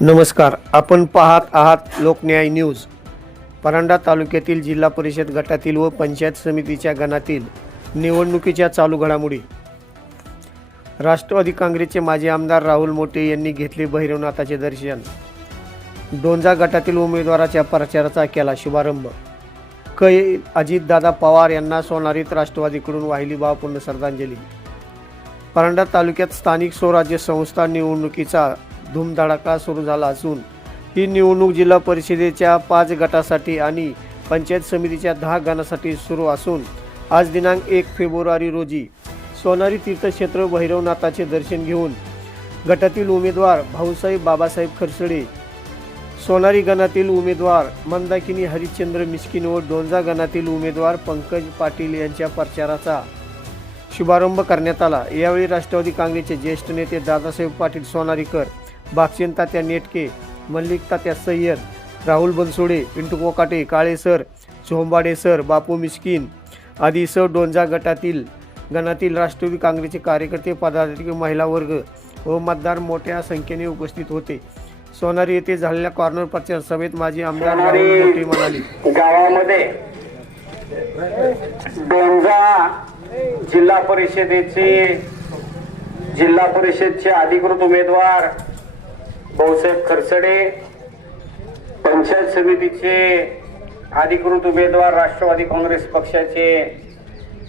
नमस्कार, आपण पाहत आहात लोकन्याय न्यूज। परांडा तालुक्यातील जिल्हा परिषद गटातील व पंचायत समितीच्या गणातील निवडणुकीच्या चालू घडामोडी। राष्ट्रवादी काँग्रेसचे माजी आमदार राहुल मोटे यांनी घेतले भैरवनाथाचे दर्शन। डोंजा गटातील उमेदवाराच्या प्रचाराचा केला शुभारंभ। अजितदादा पवार यांना सोनारीत राष्ट्रवादीकडून वाहिली भावपूर्ण श्रद्धांजली। परांडा तालुक्यात स्थानिक स्वराज्य संस्था निवडणुकीचा धूमधडाका सुरू झाला असून ही निवडणूक जिल्हा परिषदेच्या 5 गटासाठी आणि पंचायत समितीच्या 10 गणासाठी सुरू असून आज दिनांक 1 फेब्रुवारी रोजी सोनारी तीर्थक्षेत्र भैरवनाथाचे दर्शन घेऊन गटातील उमेदवार भाऊसाहेब बाबासाहेब खरसडे, सोनारी गणातील उमेदवार मंदाकिनी हरिश्चंद्र मिस्किन व डोंजा गणातील उमेदवार पंकज पाटील यांच्या प्रचाराचा शुभारंभ करण्यात आला। यावेळी राष्ट्रवादी काँग्रेसचे ज्येष्ठ नेते दादासाहेब पाटील सोनारीकर, बाक्षेन तात्या नेटके, मल्लिक तात्या सय्यद, राहुल बनसोडे, पिंटू कोकाटे, काळे सर, झोंबाडे सर, बापू मिस्किन आदी सर डोंजा गणातील राष्ट्रवादी काँग्रेसचे कार्यकर्ते, पदाधिकारी, महिला वर्ग व मतदार मोठ्या संख्येने उपस्थित होते। सोनारी येथे झालेल्या कॉर्नर प्रचार सभेत माजी आमदार राहुल मोटे म्हणाले, गावामध्ये डोंजा जिल्हा परिषदचे अधिकृत उमेदवार भाऊसाहेब खरसडे, पंचायत समितीचे अधिकृत उमेदवार राष्ट्रवादी काँग्रेस पक्षाचे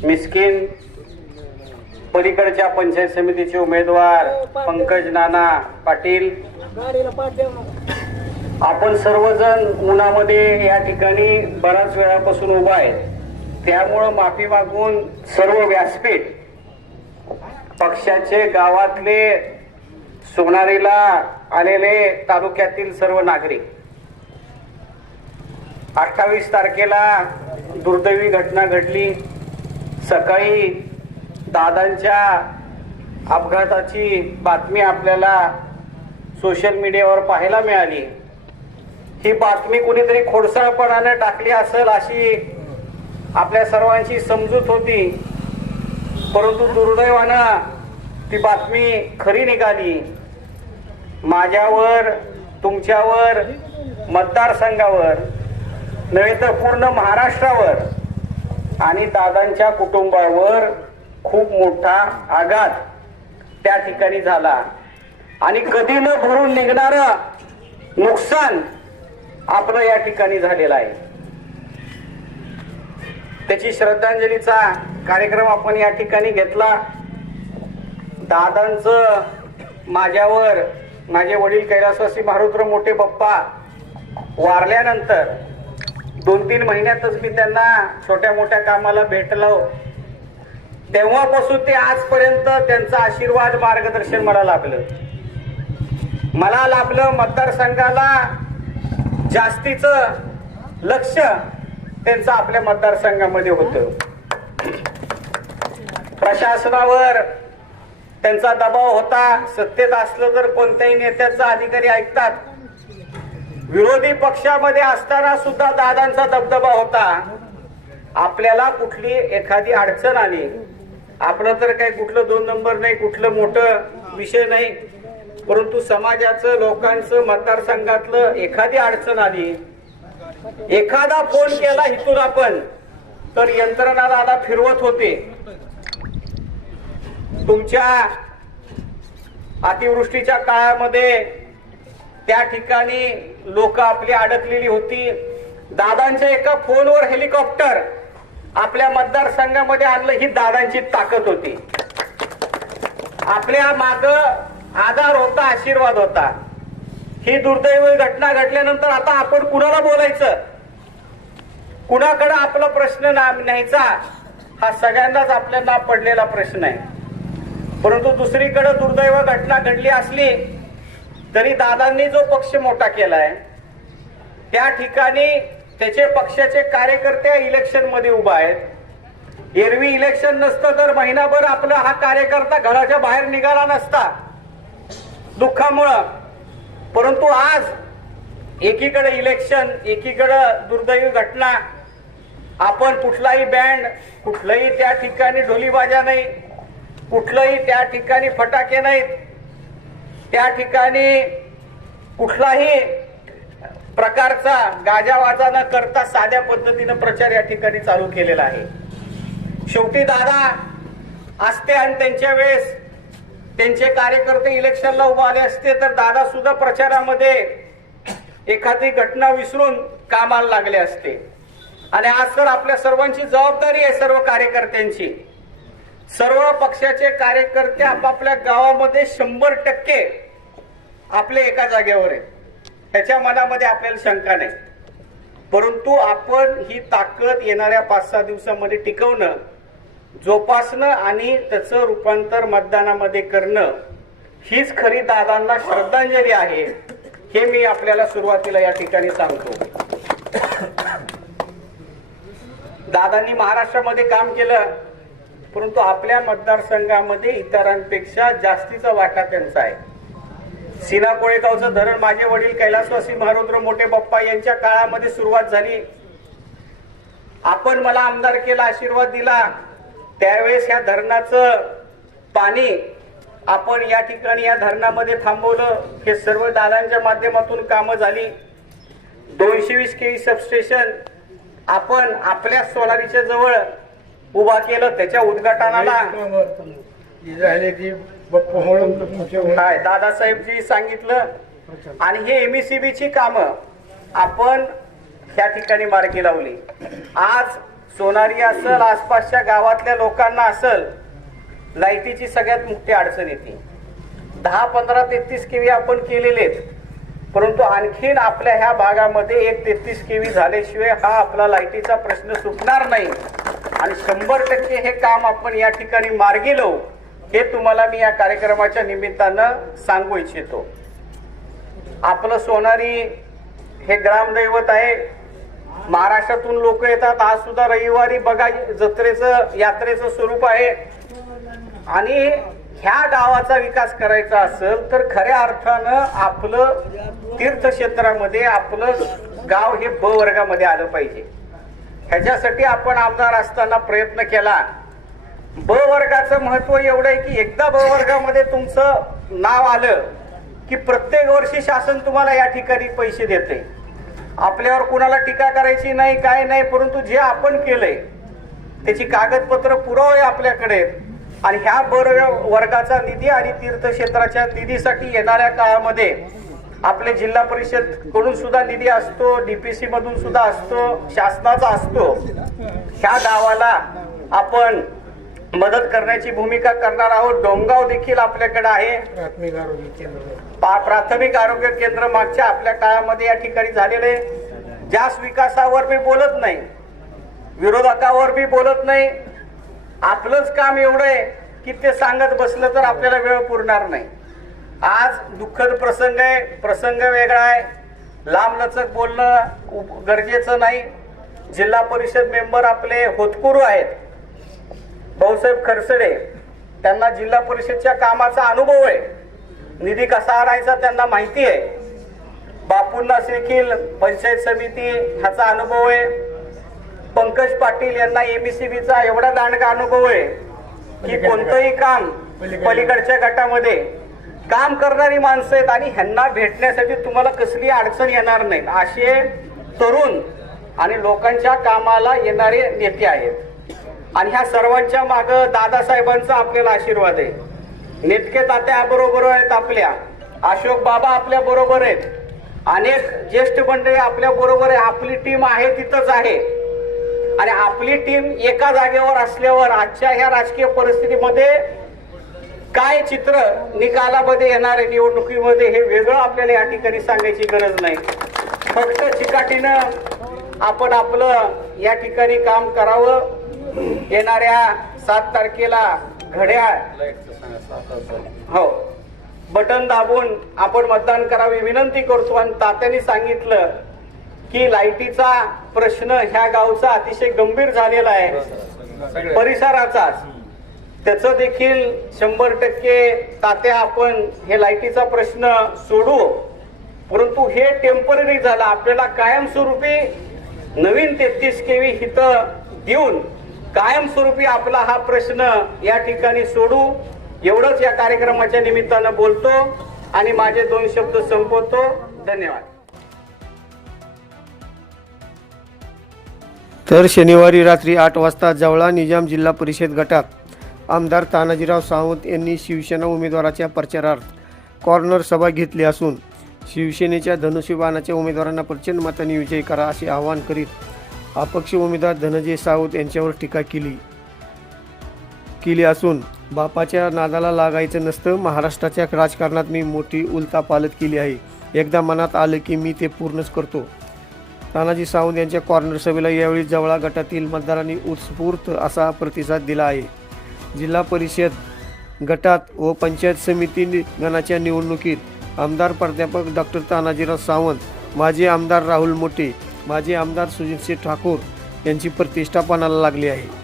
मिस्किन, पलीकडच्या पंचायत समितीचे उमेदवार पंकज नाना पाटील, आपण सर्वजण उन्हामध्ये या ठिकाणी बराच वेळापासून उभा आहे। त्यामुळे माफी मागून सर्व व्यासपीठ पक्षाचे गावातले सोनारीला आलेले तालुक्यातील सर्व नागरिक 28 तारखेला दुर्दैवी घटना घडली। सकाळी दादांच्या अपघाताची बातमी आपल्याला सोशल मीडियावर पाहायला मिळाली। ही बातमी कुणीतरी खोडसाळपणाने टाकली असेल अशी आपल्या सर्वांची समजूत होती, परंतु दुर्दैवानं ती बातमी खरी निघाली। माझ्यावर, तुमच्यावर, मतदारसंघावर नव्हे तर पूर्ण महाराष्ट्रावर आणि दादांच्या कुटुंबावर खूप मोठा आघात त्या ठिकाणी झाला आणि कधी न भरून निघणारं नुकसान आपलं या ठिकाणी झालेलं आहे। त्याची श्रद्धांजलीचा कार्यक्रम आपण या ठिकाणी घेतला। दादांचं माझ्यावर माझे वडील कैलासवासी मारुद्र मोठे पप्पा वारल्यानंतर 2-3 महिन्यातच मी त्यांना छोट्या मोठ्या कामाला भेटलो। तेव्हापासून ते आजपर्यंत त्यांचा आशीर्वाद, मार्गदर्शन मला लाभलं। मतदारसंघाला जास्तीचं लक्ष त्यांचं आपल्या मतदारसंघामध्ये होतं। प्रशासनावर त्यांचा दबाव होता। सत्तेत असलं तर कोणत्याही नेत्याचा अधिकारी ऐकतात। विरोधी पक्षामध्ये असताना सुद्धा दादांचा दबदबा होता। आपल्याला कुठली एखादी अडचण आली, आपलं तर काही कुठलं 2 नंबर नाही, कुठलं मोठं विषय नाही, परंतु समाजाचं, लोकांचं, मतदारसंघातलं एखादी अडचण आली, एखादा फोन केला इथून आपण तर यंत्रणा दादा फिरवत होते। तुमच्या अतिवृष्टीच्या काळामध्ये त्या ठिकाणी लोक आपली अडकलेली होती। दादांच्या एका फोनवर हेलिकॉप्टर आपल्या मतदारसंघामध्ये आणलं, ही दादांची ताकद होती। आपल्या माग आधार होता, आशीर्वाद होता। ही दुर्दैवी घटना घडल्यानंतर आता आपण कुणाला बोलायचं, कुणाकडे आपला प्रश्न न्यायचा, हा सगळ्यांनाच आपल्याला पडलेला प्रश्न आहे। परंतु दुसरीकडे दुर्दैव घटना घडली असली तरी दादांनी जो पक्ष मोठा केलाय त्या ठिकाणी त्याचे पक्षाचे कार्यकर्ते इलेक्शन मध्ये उभा आहेत। एरवी इलेक्शन नसतं तर महिनाभर आपला हा कार्यकर्ता घराच्या बाहेर निघाला नसता दुःखामुळं, परंतु आज एकीकडे इलेक्शन, एकीकडे दुर्दैवी घटना। आपण कुठलाही बँड, कुठलंही त्या ठिकाणी ढोलीबाजा नाही, कुठलंही त्या ठिकाणी फटाके नाहीत, त्या ठिकाणी कुठलाही प्रकारचा गाजावाजा न करता साध्या पद्धतीनं प्रचार या ठिकाणी चालू केलेला आहे. शेवटी दादा असते आणि त्यांच्या वेळेस त्यांचे कार्यकर्ते इलेक्शनला उभे आले असते तर दादा सुद्धा प्रचारामध्ये एखादी घटना विसरून कामाला लागले असते. आणि आज तर आपल्या सर्वांची जबाबदारी आहे, सर्व कार्यकर्त्यांची. सर्व पक्षाचे कार्यकर्ते आपापल्या गावामध्ये 100% आपले एका जागेवर आहेत, ह्याच्या मनामध्ये आपल्याला शंका नाही. परंतु आपण ही ताकद येणाऱ्या 5-6 दिवसांमध्ये टिकवणं, जोपासणं आणि त्याचं रूपांतर मतदानामध्ये करणं हीच खरी दादांना श्रद्धांजली आहे, हे मी आपल्याला सुरुवातीला या ठिकाणी सांगतो. दादांनी महाराष्ट्रामध्ये काम केलं, परंतु आपल्या मतदारसंघामध्ये इतरांपेक्षा जास्तीचा वाटा त्यांचा आहे. सीना कोळेगावचं धरण माझे वडील कैलासवासी महारुद्र मोठे बाप्पा यांच्या काळामध्ये सुरुवात झाली. आपण मला आमदार केला, आशीर्वाद दिला, त्यावेळेस या धरणाचं पाणी आपण या ठिकाणी या धरणामध्ये थांबवलं. हे सर्व दादांच्या माध्यमातून कामं झाली. 220 केव्ही सबस्टेशन आपण आपल्या सोलारीच्या जवळ उभा केलं. त्याच्या उद्घाटनाला काय दादासाहेबजी सांगितलं. आणि हे MECB ची कामं आपण ह्या ठिकाणी मार्गी लावली. आज सोनारी असल, आसपासच्या गावातल्या लोकांना असल, लाईटीची सगळ्यात मोठी अडचण येते. 10, 15, 33 केव्ही आपण केलेले आहेत, परंतु आणखीन आपल्या ह्या भागामध्ये 33 केव्ही झाल्याशिवाय हा आपला लाईटीचा प्रश्न सुटणार नाही. आणि 100% हे काम आपण या ठिकाणी मार्गी लावू, हे तुम्हाला मी या कार्यक्रमाच्या निमित्तानं सांगू इच्छितो. आपलं सोनारी हे ग्रामदैवत आहे. महाराष्ट्रातून लोक येतात. आज सुद्धा रविवारी बघा जत्रेचं यात्रेचं स्वरूप आहे. आणि ह्या गावाचा विकास करायचा असेल तर खऱ्या अर्थानं आपलं तीर्थक्षेत्रामध्ये आपलं गाव हे ब वर्गामध्ये आलं पाहिजे. ह्याच्यासाठी आपण आमदार असताना प्रयत्न केला. ब वर्गाचं महत्व एवढं आहे की एकदा ब वर्गामध्ये तुमचं नाव आलं की प्रत्येक वर्षी शासन तुम्हाला या ठिकाणी पैसे देते. आपल्यावर कुणाला टीका करायची नाही, काय नाही, परंतु जे आपण केलंय त्याची कागदपत्र पुरावे आपल्याकडे. आणि ह्या ब वर्गाचा निधी आणि तीर्थक्षेत्राच्या निधीसाठी येणाऱ्या काळामध्ये आपले जिल्हा परिषद कडून सुद्धा निधी असतो, DPC मधून सुद्धा असतो, शासनाचा असतो. ह्या गावाला आपण मदत करण्याची भूमिका करणार आहोत. डोंगाव देखील आपल्याकडे आहे. प्राथमिक आरोग्य केंद्र मागच्या आपल्या काळामध्ये या ठिकाणी झालेले. जास्त विकासावर मी बोलत नाही, विरोधकावर मी बोलत नाही. आपलंच काम एवढं आहे की ते सांगत बसलं तर आपल्याला वेळ पुरणार नाही. आज दुःखद प्रसंग आहे, प्रसंग वेगळा आहे. लांबलचक बोलणं गरजेचं नाही. जिल्हा परिषद मेंबर आपले होतकुरू आहेत, भाऊसाहेब खरसडे, त्यांना जिल्हा परिषदच्या कामाचा अनुभव आहे. निधी कसा आणायचा त्यांना माहिती आहे. बापूंना देखील पंचायत समिती ह्याचा अनुभव आहे. पंकज पाटील यांना MECBचा एवढा दांडगा अनुभव आहे की कोणतंही काम पलीकडच्या गटामध्ये काम करणारी माणसं आहेत आणि ह्यांना भेटण्यासाठी तुम्हाला कसली अडचण येणार नाही असे तरुण आणि लोकांच्या कामाला येणारे नेते आहेत. आणि ह्या सर्वांच्या मागे दादासाहेबांचा आपल्याला आशीर्वाद आहे. नेतके तात्या बरोबर आहेत आपल्या, अशोक बाबा आपल्या बरोबर आहेत, अनेक ज्येष्ठ मंडळी आपल्या बरोबर आहे. आपली टीम आहे तिथंच आहे. आणि आपली टीम एका जागेवर असल्यावर आजच्या ह्या राजकीय परिस्थितीमध्ये काय चित्र निकालामध्ये येणाऱ्या निवडणुकीमध्ये हे वेगळं आपल्याला या ठिकाणी सांगायची गरज नाही. फक्त चिकाटीनं आपण आपलं या ठिकाणी काम करावं. येणाऱ्या 7 तारखेला घड्याळ हो बटन दाबून आपण मतदान करावे विनंती करतो. आणि तात्यांनी सांगितलं की लाईटीचा प्रश्न ह्या गावचा अतिशय गंभीर झालेला आहे, परिसराचाच. त्याचं देखील 100% तात्या आपण हे लाईटीचा प्रश्न सोडू. परंतु हे टेम्पररी झालं. आपल्याला कायमस्वरूपी नवीन 33 केव्ही हितं देऊन कायमस्वरूपी आपला हा प्रश्न या ठिकाणी सोडू. एवढंच या कार्यक्रमाच्या निमित्तानं बोलतो आणि माझे 2 शब्द संपवतो. धन्यवाद. तर शनिवारी रात्री 8 वाजता जवळा निजाम जिल्हा परिषद गटात आमदार तानाजीराव सावंत यांनी शिवसेना उमेदवाराच्या प्रचारार्थ कॉर्नर सभा घेतली असून शिवसेनेच्या धनुष्यबाणाच्या उमेदवारांना प्रचंड मतांनी विजयी करा असे आवाहन करीत अपक्ष उमेदवार धनंजय सावंत यांच्यावर टीका केली असून बापाच्या नादाला लागायचं नसतं, महाराष्ट्राच्या राजकारणात मी मोठी उलथापालथ केली आहे, एकदा मनात आलं की मी ते पूर्णच करतो. तानाजी सावंत यांच्या कॉर्नर सभेला यावेळी जवळा गटातील मतदारांनी उत्स्फूर्त असा प्रतिसाद दिला आहे. जिल्हा परिषद गटात व पंचायत समिती गणाच्या निवडणुकीत आमदार प्राध्यापक डॉक्टर तानाजीराव सावंत, माजी आमदार राहुल मोटे, माजी आमदार सुजितसिंह ठाकूर यांची प्रतिष्ठा पणाला लागली आहे.